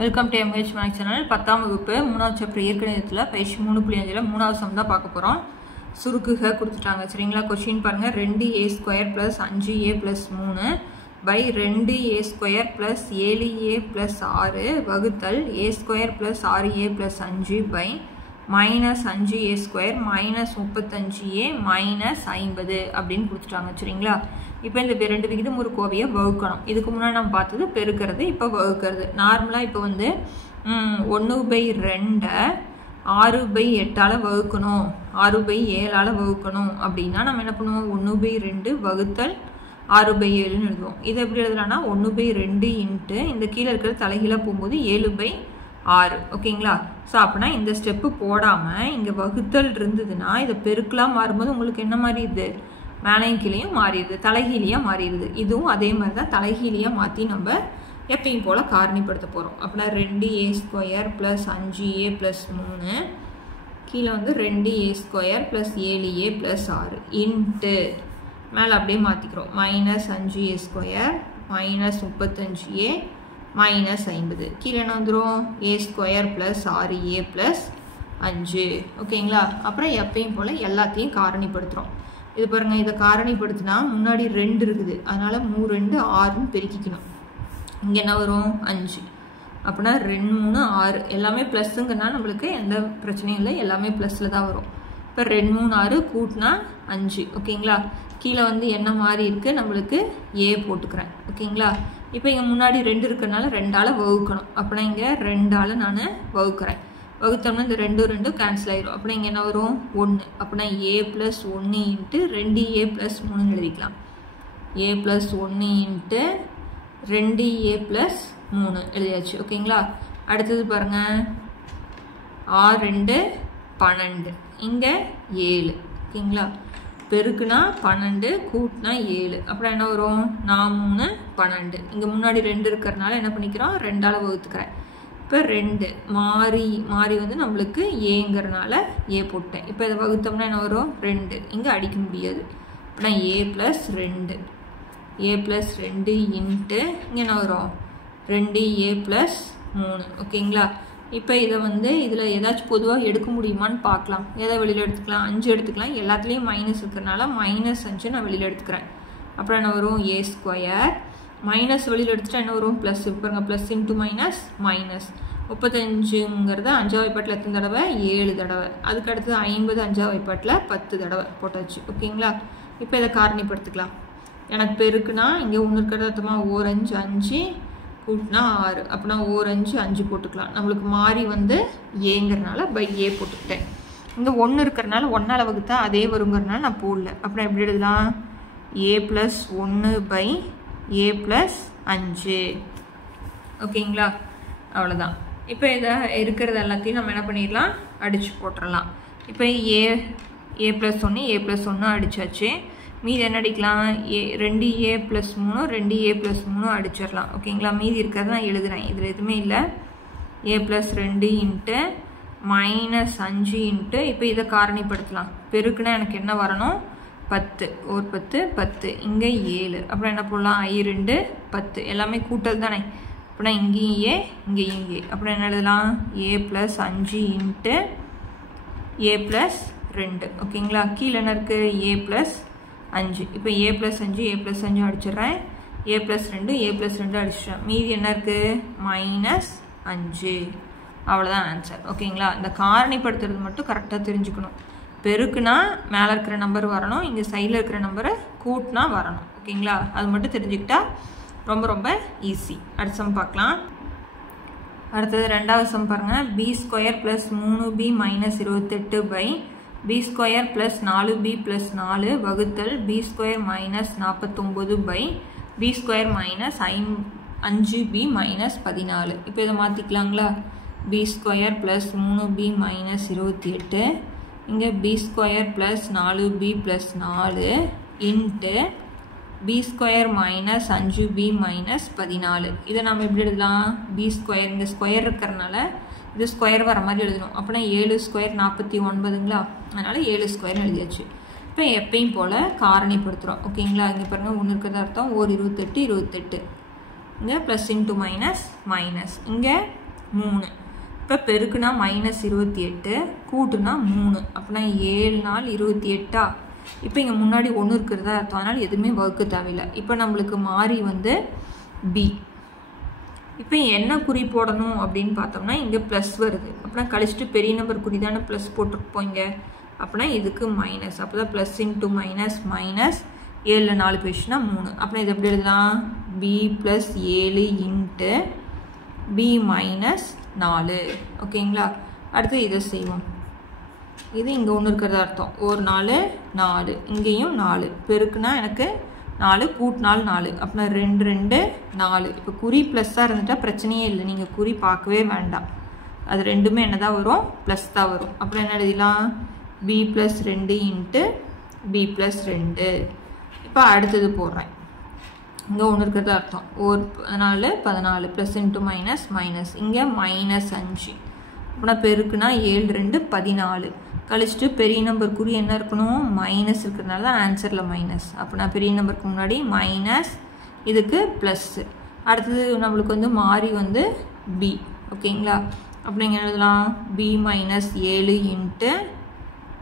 Welcome to MH max channel. 10ஆம் வகுப்பு 3வது சாப்டர் இயற்கணிதத்தில் பயிற்சி 3.5ல 3வது சம் தான் பார்க்க போகிறோம். சுருக்குக கொடுத்துட்டாங்க சரிங்களா. கொஸ்டின் பாருங்கள், 2a² + 5a + 3 by 2a² + 7a + 6 வகுத்தல் a² + 6a + 5 by -5a² - 35a - 50 அப்படின்னு கொடுத்துட்டாங்க சரிங்களா. இப்போ இந்த ரெண்டு விகிதம் ஒரு கோவையை வகுக்கணும். இதுக்கு முன்னாடி நம்ம பார்த்தது பெருக்கிறது, இப்போ வகுக்கிறது. நார்மலாக இப்போ வந்து 1/2 6/8 வகுக்கணும், 6/7 வகுக்கணும் அப்படின்னா நம்ம என்ன பண்ணுவோம், 1/2 வகுத்தல் 6/7 எழுதுவோம். இது எப்படி எழுதலாம்னா 1/2 இன்ட்டு இந்த கீழே இருக்கிற தலைகீழாக போகும்போது 7/6 ஓகேங்களா. ஸோ அப்படின்னா இந்த ஸ்டெப்பு போடாமல் இங்கே வகுத்தல் இருந்ததுன்னா இதை பெருக்கெலாம் மாறும்போது உங்களுக்கு என்ன மாறிடுது, மேலையும் கீழையும் மாறிடுது, தலைகீழியாக மாறிடுது. இதுவும் அதே மாதிரி தான் தலைகீழியாக மாற்றி நம்ம எப்பயும் போல் காரணிப்படுத்த போகிறோம். அப்படின்னா 2a² + 5a + 3 கீழே வந்து 2a² + 7a + 6 இன்ட்டு மேலே அப்படியே மாற்றிக்கிறோம் -5a² - 35a - 50 கீழே என்ன வந்துடும் a² + 6a + 5 ஓகேங்களா. அப்புறம் எப்பயும் போல் எல்லாத்தையும் காரணிப்படுத்துகிறோம். இது பாருங்கள், இதை காரணிப்படுத்தினா முன்னாடி 2 இருக்குது, அதனால் 3 2 6ன்னு பெருக்கிக்கணும். இங்கே என்ன வரும் 5, அப்படின்னா 2 3 6 எல்லாமே ப்ளஸ்ஸுங்கன்னா நம்மளுக்கு எந்த பிரச்சனையும் இல்லை, எல்லாமே ப்ளஸில் தான் வரும். இப்போ 2 3 6 கூட்டினா 5 ஓகேங்களா. கீழே வந்து என்ன மாதிரி இருக்குது நம்மளுக்கு ஏ போட்டுக்கிறேன் ஓகேங்களா. இப்போ இங்கே முன்னாடி 2 இருக்கிறதுனால 2ஆல் வகுக்கணும். அப்படின்னா இங்கே 2ஆல் நான் வகுக்கிறேன். வகுத்தோம்னா இந்த 2 2 கேன்சல் ஆயிரும். அப்படின்னா இங்கே என்ன வரும் 1, அப்படின்னா a + 1 இன்ட்டு 2a + 3 எழுதிக்கலாம். a + 1 இன்ட்டு 2a + 3 எழுதியாச்சு ஓகேங்களா. அடுத்தது பாருங்கள் 6 2 12 இங்கே 7 ஓகேங்களா. பெருக்குனா 12 கூட்டினா 7 அப்புறம் என்ன வரும் 4 3 12. இங்கே முன்னாடி 2 இருக்கிறதுனால என்ன பண்ணிக்கிறோம் 2ஆல் வகுத்துக்கிறேன். இப்போ 2 மாறி வந்து நம்மளுக்கு ஏங்கிறனால ஏ போட்டேன். இப்போ இதை வகுத்தோம்னா என்ன வரும் 2, இங்கே அடிக்க முடியாது. அப்படின்னா a + 2 a + 2 இன்ட்டு இங்கே என்ன வரும் 2a + 3 ஓகேங்களா. இப்போ இதை வந்து இதில் ஏதாச்சும் பொதுவாக எடுக்க முடியுமான்னு பார்க்கலாம். எதை வெளியில் எடுத்துக்கலாம், 5 எடுத்துக்கலாம். எல்லாத்துலேயும் மைனஸ் இருக்கிறனால -5 நான் வெளியில் எடுத்துக்கிறேன். அப்புறம் என்ன வரும் a² மைனஸ் வெளியில் எடுத்துட்டா என்ன வரும் ப்ளஸ். பாருங்க ப்ளஸ் இன்ட்டு மைனஸ் மைனஸ். 35ங்கிறது 5ஆம் வாய்ப்பாட்டில் எத்தனை தடவை 7 தடவை. அதுக்கு அடுத்தது 50 5ஆம் வாய்ப்பாட்டில் 10 தடவை போட்டாச்சு ஓகேங்களா. இப்போ இதை காரணிப்படுத்திக்கலாம். எனக்கு பெருக்குனா இங்கே 1 இருக்கிறது அர்த்தமாக 1 5 5 கூட்டினா 6, அப்படின்னா 1 5 5 போட்டுக்கலாம். நம்மளுக்கு மாறி வந்து ஏங்கிறனால பை ஏ போட்டுக்கிட்டேன். இந்த 1 இருக்கிறனால 1ஆல் வகுத்தா அதே வருங்கிறனால நான் போடல. அப்புறம் எப்படி எழுதலாம் a + 1 பை a + 5 ஓகேங்களா. அவ்வளோதான். இப்போ இதை இருக்கிறது எல்லாத்தையும் நம்ம என்ன பண்ணிடலாம் அடித்து போட்டுடலாம். இப்போ a + 1 a + 1 அடித்தாச்சு. மீதி என்ன அடிக்கலாம் 2a + 3 2a + 3 அடிச்சிடலாம் ஓகேங்களா. மீதி இருக்கிறத நான் எழுதுகிறேன், இதில் எதுவுமே இல்லை. a + 2 இன்ட்டு -5 இன்ட்டு இப்போ இதை காரணிப்படுத்தலாம். பெருக்குன்னா எனக்கு என்ன வரணும் 10, ஒரு 10 10 இங்கே 7 அப்புறம் என்ன போடலாம் i 2 10 எல்லாமே கூட்டல் தானே. அப்படின்னா இங்கேயும் ஏ இங்கேயும் ஏ. அப்புறம் என்ன எழுதலாம் a + 5 இன்ட்டு a + 2 ஓகேங்களா. கீழே என்ன இருக்குது a + 5. இப்போ a + 5 a + 5 அடிச்சிடுறேன். a + 2 a + 2 அடிச்சிட்டேன். மீதி என்ன இருக்குது -5. அவ்வளோதான் ஆன்சர் ஓகேங்களா. இந்த காரணிப்படுத்துறது மட்டும் கரெக்டாக தெரிஞ்சுக்கணும். பெருக்குனா மேலே இருக்கிற நம்பர் வரணும், இங்கே சைடில் இருக்கிற நம்பரை கூட்டினா வரணும் ஓகேங்களா. அது மட்டும் தெரிஞ்சுக்கிட்டா ரொம்ப ரொம்ப ஈஸி. அடுத்த சம் பார்க்கலாம். அடுத்தது 2வது சம் பாருங்கள். b² + 3b - 28 by b² + 4b + 4 வகுத்தல் b² - 49 பை b² - 5b - 14. இப்போ இதை மாற்றிக்கலாங்களா. b² + 3b - 28 இங்கே b² + 4b + 4 into b² - 5b - 14. இதை நம்ம எப்படி எழுதலாம் b², இங்கே ஸ்கொயர் இருக்கிறனால இது ஸ்கொயர் வர மாதிரி எழுதணும். அப்படின்னா 7 ² 49ங்களா, அதனால் 7 ஸ்கொயர்னு எழுதியாச்சு. இப்போ எப்பயும் போல் காரணிப்படுத்துகிறோம் ஓகேங்களா. இங்கே பாருங்கள் 1 இருக்கிறது அர்த்தம் 1 28 28 இங்கே ப்ளஸ் இன்ட்டு மைனஸ் மைனஸ். இங்கே 3. இப்போ பெருக்குனா -28, கூட்டுனா 3. அப்படின்னா 7 நாள் 28. இப்போ இங்கே முன்னாடி 1 இருக்கிறதா அர்த்தம். அதனால் எதுவுமே வகுக்க தேவையில்லை. இப்போ நம்மளுக்கு மாறி வந்து பி. இப்போ என்ன குறி போடணும் அப்படின்னு பார்த்தோம்னா இங்கே ப்ளஸ் வருது. அப்படின்னா கழிச்சிட்டு பெரிய நம்பர் குறி தானே ப்ளஸ் போட்டிருப்போம் இங்கே. அப்படின்னா இதுக்கு மைனஸ். அப்போ தான் ப்ளஸ் இன்ட்டு மைனஸ் மைனஸ் 7 4 போயிடுச்சுன்னா 3. அப்படின்னா இது எப்படி எழுதலாம்? P plus 7 into p minus 4. ஓகேங்களா? அடுத்து இதை செய்வோம். இது இங்கே 1 இருக்கிறதா அர்த்தம். ஒரு 4 4, இங்கேயும் 4. பெருக்குனா எனக்கு 4, கூட்டினால் 4. அப்படின்னா 2 2 4. இப்போ குறி ப்ளஸ்ஸாக இருந்துட்டால் பிரச்சனையே இல்லை. நீங்கள் குறி பார்க்கவே வேண்டாம். அது ரெண்டுமே என்ன தான் வரும்? ப்ளஸ் தான் வரும். அப்புறம் என்ன எழுதிடலாம்? P plus 2 into p plus 2. இப்போ அடுத்தது போடுறேன். இங்கே 1 இருக்கிறதா அர்த்தம். ஒரு 4 14 ப்ளஸ் இன்ட்டு மைனஸ் மைனஸ். இங்கே -5. அப்படின்னா பெருக்குனா 7 2 14. கழிச்சிட்டு பெரிய நம்பர் குறி என்ன இருக்கணும்? மைனஸ் இருக்கிறதுனால தான் ஆன்சரில் மைனஸ். அப்படின்னா பெரிய நம்பருக்கு முன்னாடி மைனஸ், இதுக்கு ப்ளஸ்ஸு. அடுத்தது நம்மளுக்கு வந்து மாறி வந்து பி. ஓகேங்களா? அப்படி இங்கே எழுதலாம் p minus 7 into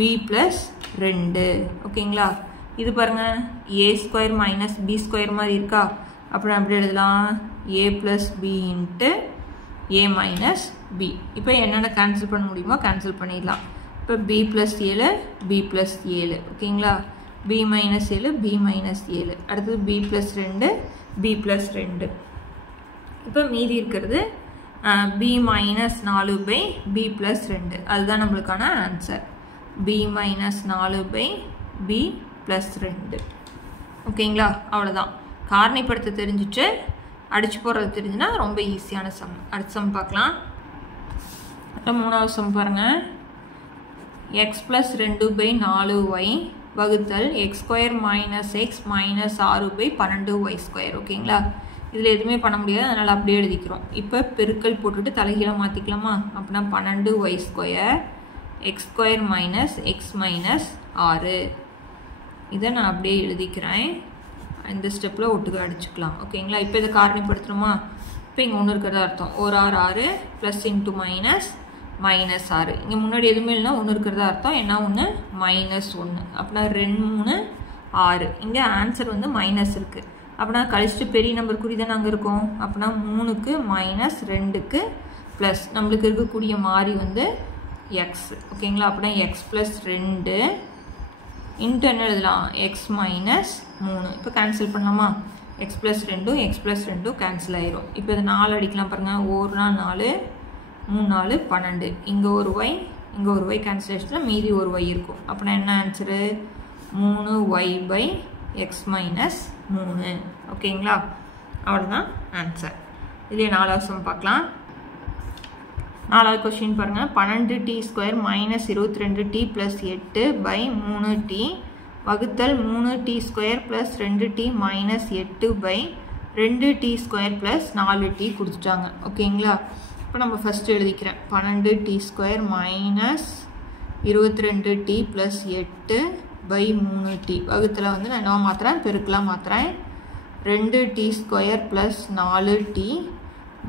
p plus 2. ஓகேங்களா? இது பாருங்கள் a square minus b square மாதிரி இருக்கா? அப்புறம் அப்படி எழுதலாம் a plus b into a minus b. இப்போ என்னென்ன கேன்சல் பண்ண முடியுமோ கேன்சல் பண்ணிடலாம். இப்போ பி ப்ளஸ் 7 பி ப்ளஸ் 7. ஓகேங்களா? P minus 7 p minus 7. அடுத்தது பி ப்ளஸ் 2 பி ப்ளஸ் 2. இப்போ மீதி இருக்கிறது B minus 4 by B plus 2. அதுதான் நம்மளுக்கான answer. B minus 4 by B plus 2. ஓகேங்களா? அவ்வளோதான். காரணிப்படுத்த தெரிஞ்சுட்டு அடிச்சு போடுறது தெரிஞ்சுன்னா ரொம்ப ஈஸியான சம். அடுத்த சம் பார்க்கலாம். மூணாவது சம் பாருங்கள். எக்ஸ் ப்ளஸ் 2 பை 4y வகுத்தல் X square minus X minus 6 by 12y square. ஓகேங்களா? இதில் எதுவுமே பண்ண முடியாது. அதனால் அப்படியே எழுதிக்கிறோம். இப்போ பெருக்கல் போட்டுட்டு தலைகீழ மாற்றிக்கலாமா? அப்படின்னா 12y square X square minus X minus 6. இதை நான் அப்படியே எழுதிக்கிறேன். இந்த ஸ்டெப்பில் ஒட்டுக்க அடிச்சுக்கலாம். ஓகேங்களா? இப்போ இதை காரணிப்படுத்தணுமா? இப்போ இங்கே 1 இருக்கிறதா அர்த்தம். ஒரு 6 ப்ளஸ் இன்ட்டு மைனஸ் மைனஸ் 6. இங்கே முன்னாடி எதுவுமே இல்லைனா 1 இருக்கிறதா அர்த்தம். என்ன 1 மைனஸ் 1. அப்படின்னா 2 3 6. இங்கே ஆன்சர் வந்து மைனஸ் இருக்குது. அப்படின்னா கழிச்சிட்டு பெரிய நம்பர் குறி தானே அங்கே இருக்கும். அப்படின்னா 3க்கு மைனஸ் 2க்கு ப்ளஸ். நம்மளுக்கு இருக்கக்கூடிய மாறி வந்து எக்ஸ். ஓகேங்களா? அப்படின்னா எக்ஸ் ப்ளஸ் 2 இன்ட்டு என்ன எழுதலாம்? X minus 3. இப்போ கேன்சல் பண்ணலாமா? X plus 2 X plus 2 cancel ஆயிரும். இப்போ இது 4 அடிக்கலாம் பாருங்கள். ஒரு நாள் 4 3 4 12. இங்கே ஒரு ஒய் இங்கே ஒரு ஒய் கேன்சலேஷனில் மீதி ஒரு ஒய் இருக்கும். அப்படின்னா என்ன answer? 3y by X minus 3. ஓகேங்களா? அவ்வளோதான் ஆன்சர். இதே 4வது சம் பார்க்கலாம். 4வது கொஸ்டின் பாருங்கள். 12t square minus 22t plus 8 by 3t வகுத்தல் 3t square plus 2t minus 8 by 2t square plus 4t கொடுத்துட்டாங்க. ஓகேங்களா? இப்போ நம்ம ஃபஸ்ட்டு எழுதிக்கிறேன். 12t square minus 22t plus 8 by 3t வகுத்தில் வந்து நான் என்ன மாற்றுறேன்? பெருக்கலாம் மாற்றுறேன். 2t square plus 4t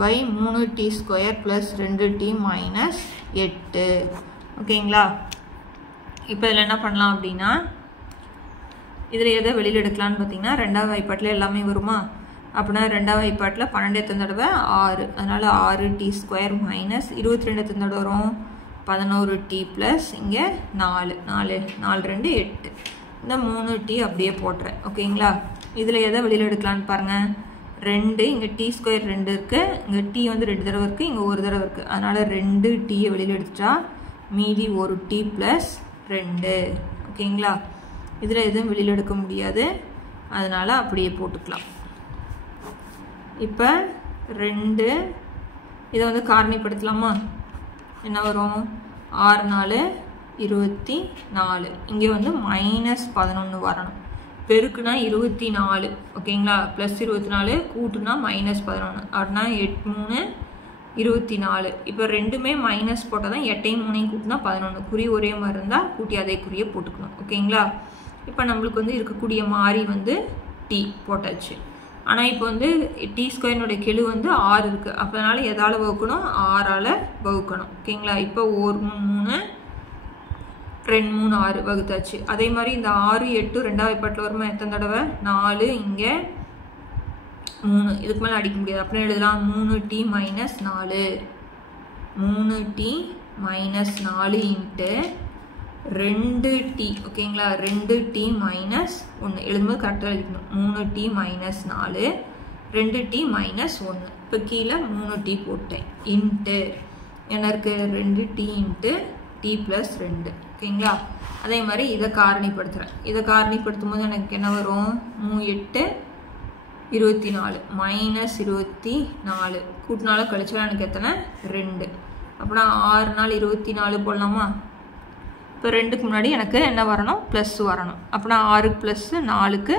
by 3t square plus 2t minus 8. ஓகேங்களா? இப்போ இதில் என்ன பண்ணலாம் அப்படின்னா இதில் எதை வெளியில் எடுக்கலான்னு பார்த்தீங்கன்னா 2வது வாய்ப்பாட்டில் எல்லாமே வருமா? அப்படின்னா 2வது வாய்ப்பாட்டில் 12 எத்தனை தடவை? 6. அதனால் 6t ஸ்கொயர் மைனஸ் 22 எத்தனை தடவை வரும்? 11t ப்ளஸ் இங்கே 4 4 4 2 8. இந்த 3t அப்படியே போட்டுறேன். ஓகேங்களா? இதில் எதை வெளியில் எடுக்கலான்னு பாருங்கள். 2 இங்கே t ஸ்கொயர் 2 இருக்குது. இங்கே t வந்து 2 தடவை இருக்குது. இங்கே ஒரு தடவை இருக்குது. அதனால் 2tயை வெளியில் எடுத்துட்டா மீதி ஒரு t ப்ளஸ் 2. ஓகேங்களா? இதில் எதுவும் வெளியில் எடுக்க முடியாது. அதனால் அப்படியே போட்டுக்கலாம். இப்போ 2 இதை வந்து காரணிப்படுத்தலாமா? என்ன வரும்? 6 4 24. இங்கே வந்து மைனஸ் 11 வரணும். பெருக்குனா 24. ஓகேங்களா? ப்ளஸ் 24 கூட்டுனா மைனஸ் 11. அப்படின்னா 8 3 24. இப்போ ரெண்டுமே மைனஸ் போட்டால் தான் 8 3 கூட்டினா 11. குறி ஒரே மாதிரி இருந்தால் கூட்டி அதே குறியை போட்டுக்கணும். ஓகேங்களா? இப்போ நம்மளுக்கு வந்து இருக்கக்கூடிய மாறி வந்து டி போட்டாச்சு. ஆனால் இப்போ வந்து டி ஸ்கொயர்னுடைய கெழு வந்து 6 இருக்குது. அப்போ அதனால் எதால் வகுக்கணும்? 6ஆல் வகுக்கணும். ஓகேங்களா? இப்போ 1 3 2 3 6 வகுத்தாச்சு. அதே மாதிரி இந்த 6 8 ரெண்டாவது பாட்டில் வருமா? எத்தனை தடவை? 4 இங்கே 3. இதுக்கு மேலே அடிக்க முடியாது. அப்படியே எழுதலாம் 3t minus 4 3t minus 4 into 2t. ஓகேங்களா? 2t மைனஸ் 1 எழுதும்போது கரெக்டாக எழுதிக்கணும். 3t minus 4 2t minus 1. இப்போ கீழே 3t போட்டேன். இன்ட்டு என்ன இருக்குது? 2t into t plus 2. ஓகேங்களா? அதே மாதிரி இதை காரணிப்படுத்துகிறேன். இதை காரணிப்படுத்தும் போது எனக்கு என்ன வரும்? 8 24 மைனஸ் 24 கூட்டினாலும் கழிச்சாலும் எனக்கு எத்தனை? 2. அப்படின்னா 6 நாள் 24 போடலாமா? இப்போ 2க்கு முன்னாடி எனக்கு என்ன வரணும்? ப்ளஸ் வரணும். அப்படின்னா 6க்கு ப்ளஸ்ஸு 4க்கு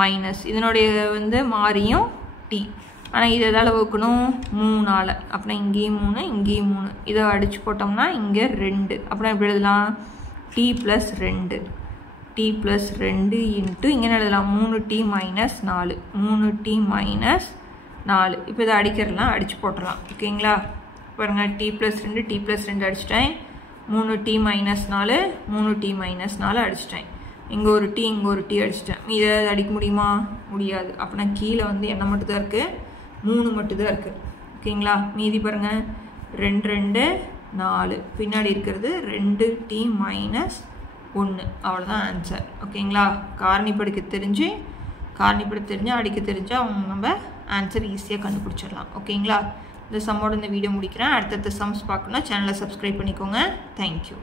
மைனஸ். இதனுடைய வந்து மாறியும் டி. ஆனால் இது எதால் வகுக்கணும்? 3ஆல். அப்படின்னா இங்கேயும் 3 இங்கேயும் 3. இதை அடித்து போட்டோம்னா இங்கே 2. அப்படின்னா எப்படி எழுதலாம்? T plus 2 T plus 2 into இங்கே எழுதலாம் 3t மைனஸ் 4 3t மைனஸ் 4. இப்போ இதை அடிக்கிறலாம் அடித்து போட்டுடலாம். ஓகேங்களா? பாருங்கள் டி ப்ளஸ் 2 டி ப்ளஸ் 2 அடிச்சிட்டேன். 3t மைனஸ் 4 3t மைனஸ் 4 அடிச்சிட்டேன். இங்கே ஒரு டி இங்கே ஒரு டி அடிச்சிட்டேன். இதை அடிக்க முடியுமா? முடியாது. அப்படின்னா கீழே வந்து என்ன மட்டும்தான் இருக்குது? 3 மட்டும்தான் இருக்குது. ஓகேங்களா? மீதி பாருங்கள் 2 2 4 பின்னாடி இருக்கிறது 2t மைனஸ் 1. அவ்வளோதான் ஆன்சர். ஓகேங்களா? காரணிப்படுத்த தெரிஞ்சு அடிக்க தெரிஞ்சால் அவங்க நம்ம ஆன்சர் ஈஸியாக கண்டுபிடிச்சிடலாம். ஓகேங்களா? இந்த சம்மோட இந்த வீடியோ முடிக்கிறேன். அடுத்தடுத்த சம்ஸ் பார்க்கணுன்னா சேனலை சப்ஸ்கிரைப் பண்ணிக்கோங்க. தேங்க்யூ.